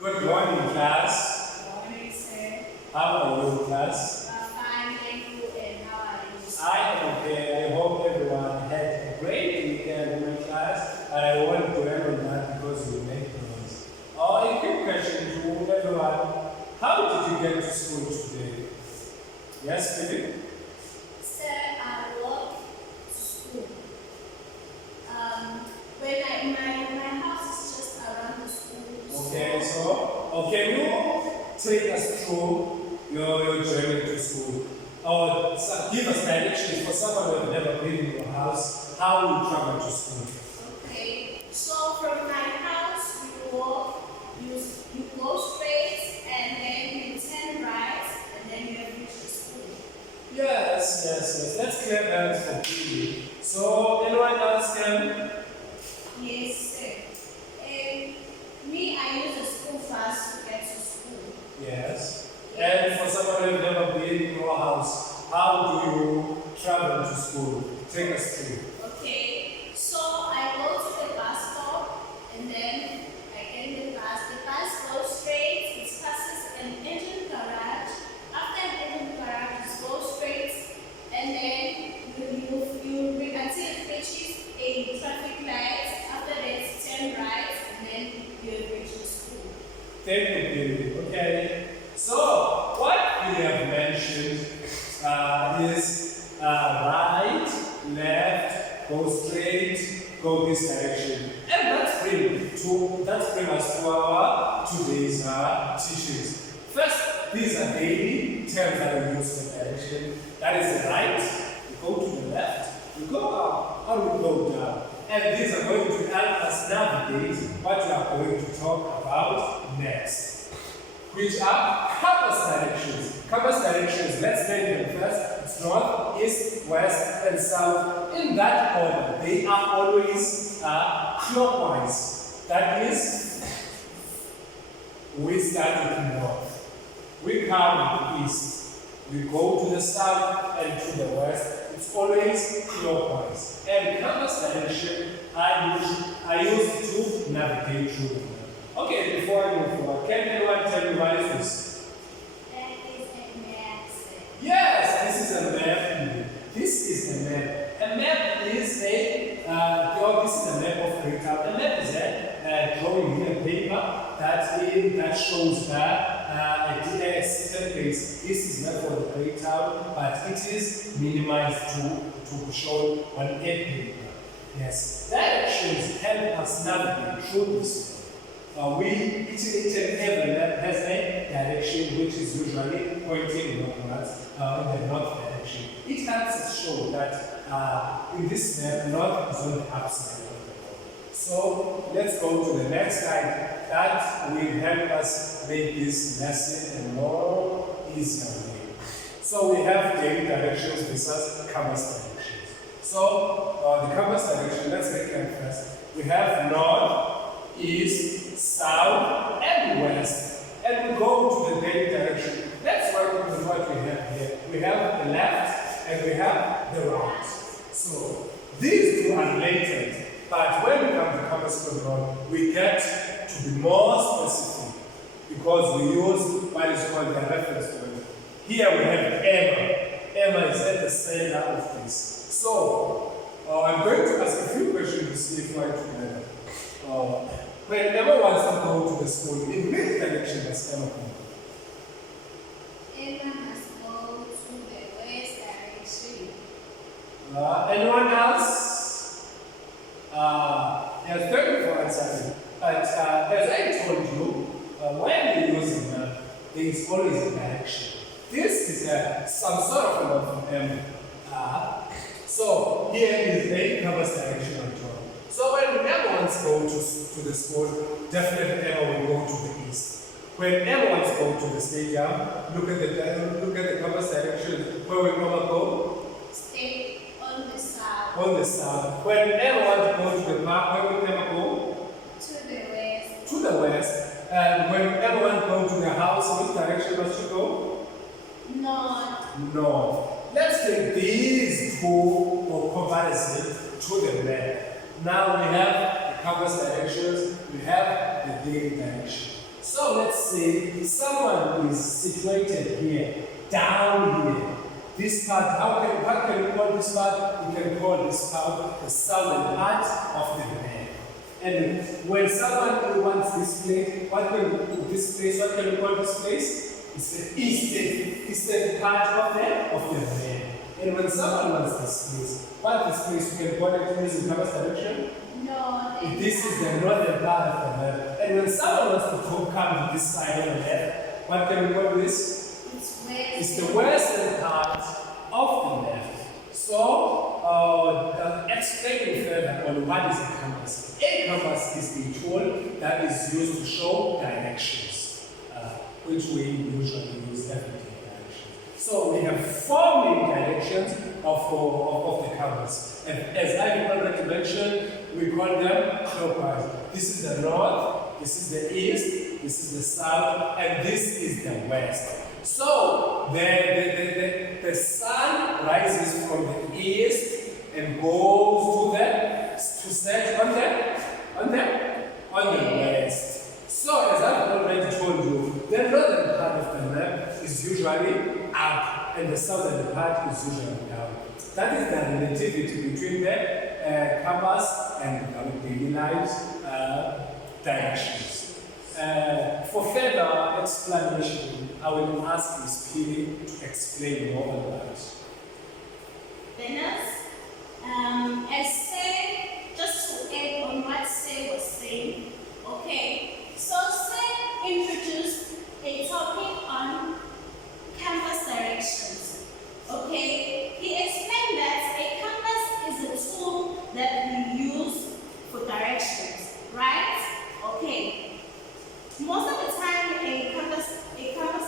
Good morning, class. Morning, sir. How are you, class? Fine, thank you. And how are you, sir? I am okay. I hope everyone had a great weekend in my class. And I want to end on that because you make noise. A quick question to everyone. How did you get to school today? Yes, Philip? Sir, I walk to school. My house is just around the school. Okay, so can you take us through your journey to school? Or give us directions for someone who has never been in your house, how you travel to school. Okay. So from my house, you walk, you go straight, and then you turn right, and then you reach the school. Yes. Let's clear that for you. So, anyone else can? Yes, sir. I use the school bus to get to school. Yes. And for someone who has never been in your house, how do you travel to school? Take us through. Okay, so I go to the bus stop and then I get in the bus. The bus goes straight, it passes an engine garage. After an engine garage, it goes straight and then you bring until it reaches a traffic light. After that, turn right and then you reach the school. Thank you, Billy. Okay. So, what we have mentioned is right, left, go straight, go this direction. And that's bring us to our today's teachings. First, these are daily terms that we use for direction. That is the right, we go to the left, we go up, or we go down. And these are going to help us navigate what we are going to talk about next, which are compass directions. Compass directions, let's name them first. It's north, east, west, and south. In that order, they are always clockwise. That is, we start with north. We come with east. We go to the south and to the west. It's always clockwise. And compass direction I use to navigate through the map. Okay, before I move forward, can anyone tell me what is this? That is a map, sir. Yes, this is a map. This is a map. A map is this is a map of Great Town. A map is a drawing here, paper that shows a certain place. This is not for the Great Town, but it is minimized to show on a paper. Yes, directions help us navigate through this. Each and every map has a direction which is usually pointing northwards in the north direction. It helps us show that in this map, north is on the upside of the board. So let's go to the next slide. That will help us make this lesson a more easier way. So we have daily directions versus compass directions. So the compass direction, let's make it first. We have north, east, south, and west. And we go to the daily direction. Let's work with what we have here. We have the left and we have the right. So these two are related, but when we come to compass control, we get to be more specific because we use what is called the reference point. Here we have Emma. Emma is at the center of this. So I'm going to ask a few questions to see if we're together. When Emma wants to go to the school, in which direction does Emma go? Emma must go to the west direction. Anyone else? Yes, thank you for answering. But as I told you, when you use a map, there is always a direction. This is some sort of a map from Emma. So here is a compass direction on top. So when Emma wants to go to the school, definitely Emma will go to the east. When Emma wants to go to the stadium, look at the compass direction. Where will Emma go? Stay on the south. On the south. When Emma wants to go to the park, where will Emma go? To the west. To the west. And when Emma wants to go to the house, which direction must she go? North. North. Let's take these two for comparison to the left. Now we have the compass directions, we have the daily direction. So let's say someone is situated here, down here. This part, what can we call this part? We can call this part the southern part of the map. And when someone wants this place, what can we call this place? It's the eastern part of the map. And when someone wants this place, we can call it using compass direction. No. This is the northern part of the map. And when someone wants to come to this side of the map, what can we call this? It's the western part of the map. So, explaining further on what is a compass. A compass is the tool that is used to show directions, which we usually use every day. So we have four main directions of the compass. And as I already mentioned, we call them clockwise. This is the north, this is the east, this is the south, and this is the west. So the sun rises from the east and goes to set on the west. So as I've already told you, the northern part of the map is usually up and the southern part is usually down. That is the relativity between the compass and our daily lives directions. For further explanation, I will ask Ms. Pili to explain more about it. Dennis, as said, just to add on what Say was saying, okay, so Say introduced a topic on compass directions, okay? He explained that a compass is a tool that we use for directions, right? Okay. Most of the time, a compass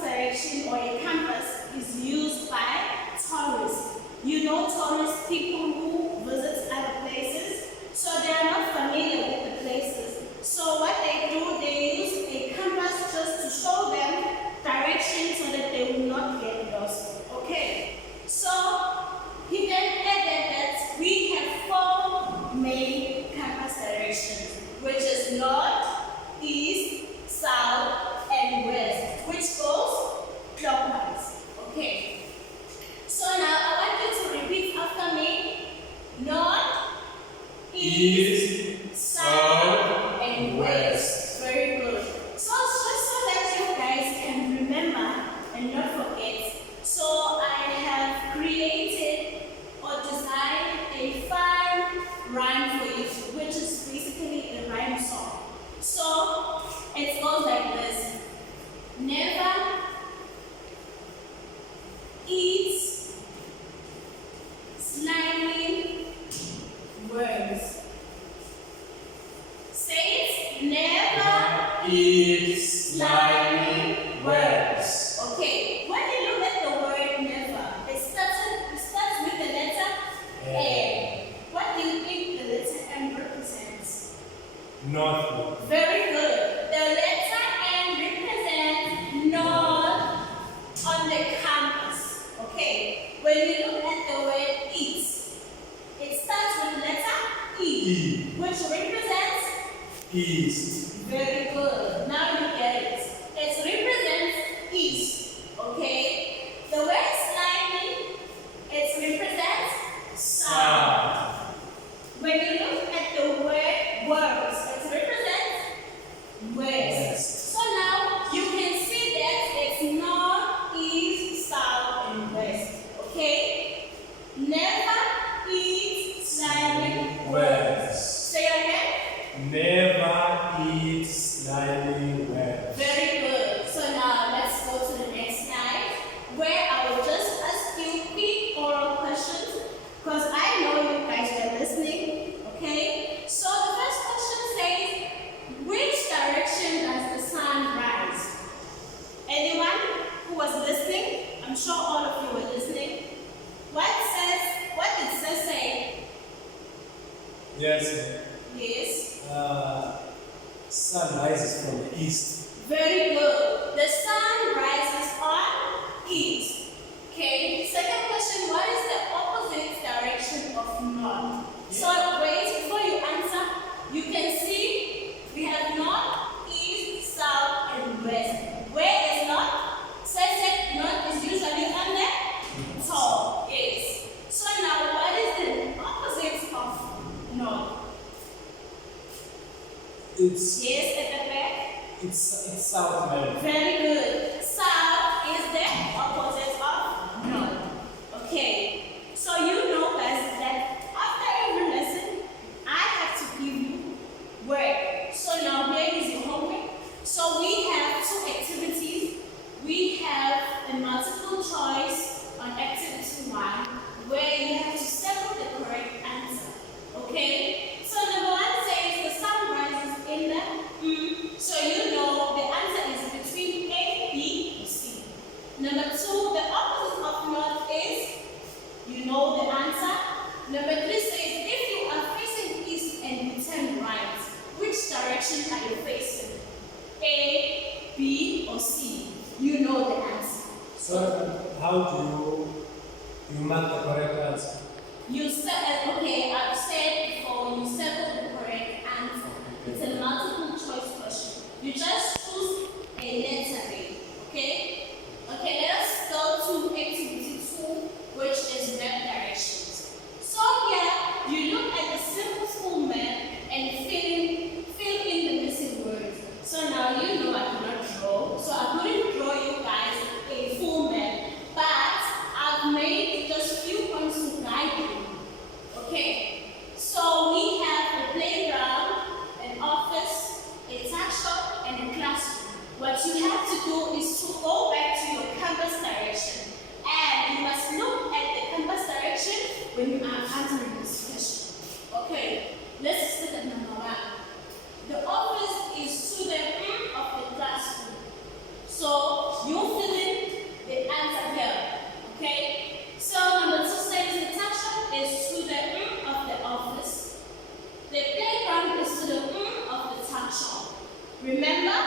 direction or a compass is used by tourists. You know tourists, people who visit other places, so they are not familiar with the places. So what they do, they use a compass just to show them directions so that they will not get lost. Okay. So he then added that we have four main compass directions, which is north, east, south, and west, which goes clockwise. Okay. So now I want you to repeat after me. North, east, south, and west. Very good. So just so that you guys can remember and not forget, so I have created or designed a fun rhyme for you, which is basically a rhyme song. So it goes like this. Never eat slimy worms. Say it. Never Eat slimy worms. Okay. When you look at the word never, it starts with the letter N. What do you think the letter N represents? North. Very good. The letter N represents north on the compass. Okay. When you look at the word eat, it starts with the letter E, which represents East. very good. Now you get it. It represents east. Okay. The word slimy, it represents south. When you look at the word worms, it represents west. So now you can see that it's north, east, south, and west. Okay? Never eat slimy worms. Say it again. Never eat slimy worms. Very good. So now let's go to the next slide, where I will just ask you quick oral questions, because I know you guys are listening. Okay? So the first question says, which direction does the sun rise? Anyone who was listening? I'm sure all of you were listening. What did Seth say? Yes. Yes. Sun rises from the east. Very good. The sun rises on east. Okay. Second question, what is the opposite direction of north? So wait, before you answer, you can see we have north, east, south, and It's South America. Very good. South is the opposite of north. Okay. So you know guys that after every lesson, I have to give you work. So now here is your homework. So we have two activities. We have a multiple choice on activity 1 where you have to circle the correct answer. Okay? So number 1 says the sun rises in the so you know the answer is between A, B, or C. Number 2, the opposite of north is, you know the answer. Number 3 says if you are facing east and you turn right, which direction are you facing? A, B, or C? You know the answer. So how do you mark the correct answer? You said, okay, I've said before, you circle the correct answer. It's a multiple choice question. You just choose a letter A, okay? Okay, let us go to activity 2, which is map directions. So here, you look at the simple school map and fill in the missing words. So now you know I cannot draw, so I couldn't draw you guys a full map, but I've made just few points to guide you. Okay, so we have a playground, an office, a tuck shop, and a classroom. What you have to do is to go back to your compass direction, and you must look at the compass direction when you are answering this question. Okay, let's look at number 1. The office is to the end of the classroom. So you fill in the answer here. Okay? So number 2 says the tuck shop is to the end of the office. The playground is to the end of the tuck shop. Remember,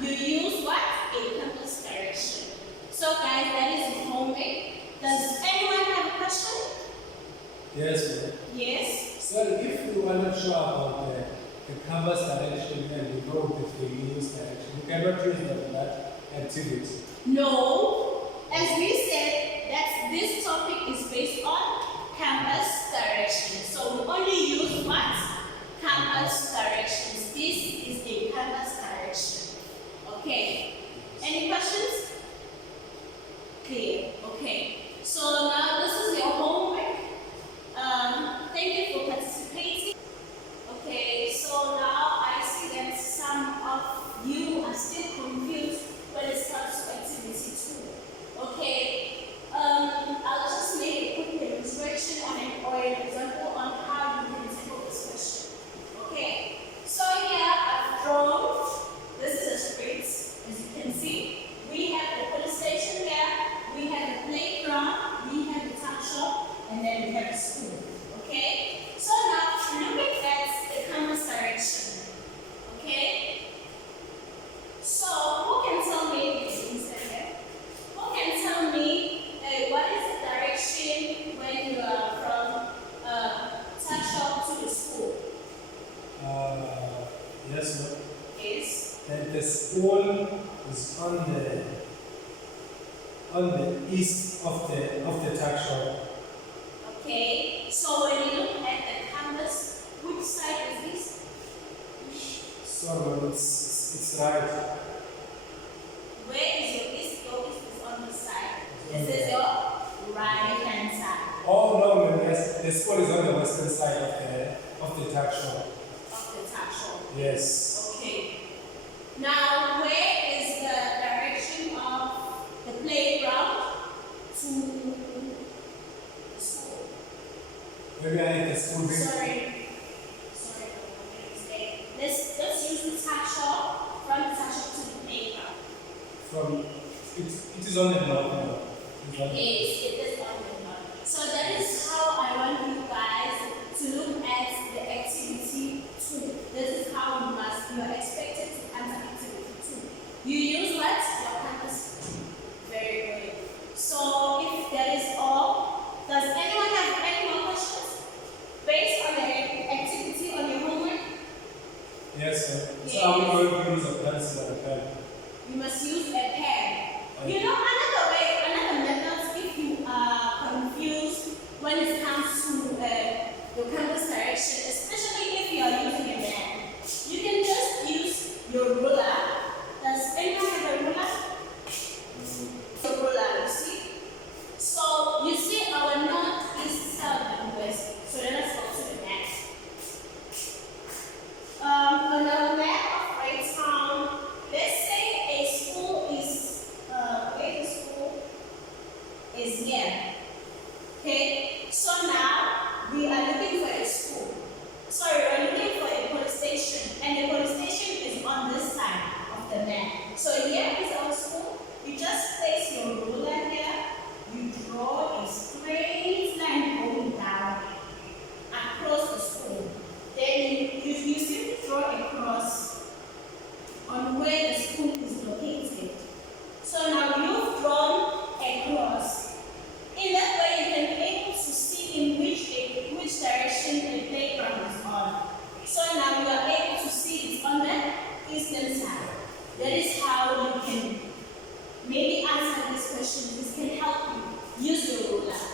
you use what? A compass direction. So guys, that is your homework. Does anyone have a question? Yes, ma'am. Yes? So if you are not sure about the compass direction and you go with the use direction, you cannot use that activity. No. As we said, that this topic is based on compass directions. So we only use what? Compass directions. This is a compass direction. Okay. Any questions? Clear. Okay. So now this is your homework. Thank you for participating. Okay, so now I see that some of you are still confused when it comes to activity 2. Okay, I'll just make a quick demonstration or an example on how you can tackle this question. Okay, so here I've drawn, this is a street, as you can see. We have the police station here, we have the playground, we have the tuck shop, and then we have the school. Okay, so now looking at the compass direction. Okay, so who can tell me who can tell me what is the direction when you are from tuck shop to the school? Yes, ma'am. Yes. And the school is on the east of the tuck shop. Okay, so when you look at the compass, which side is this? So it's right. Where is your east? Your east is on this side. This is your right hand side Oh no, ma'am. Yes, the school is on the western side of the tuck shop. of the tuck shop. Yes. Okay. Now, where is the direction of the playground to the school? Maybe I need the school building. Sorry for my mistake. Let's use the tuck shop from the tuck shop to the playground. From it is on the north now. It's on the- Yes, it is on the north. So that is how I want you guys to look at the activity 2. This is how you are expected to answer activity 2. You use what? Your compass. Very good. So if that is all, does anyone have any more questions? Based on the activity on your homework, Yes, sir. So Yes. I'm going to use a pencil and a pen. you must use a pen. You know, another method, if you are confused when it comes to your compass direction, especially if you are using a map, you can just use your ruler So here is our spoon. You just place your ruler here. You draw a straight line going down across the spoon. Then you simply draw a cross on where the spoon is located. So now you've drawn a cross. In that way, you can be able to see in which direction the playground is on. So now you are able to see it's on the eastern side. That is how you can maybe answer this question. This can help you use your ruler.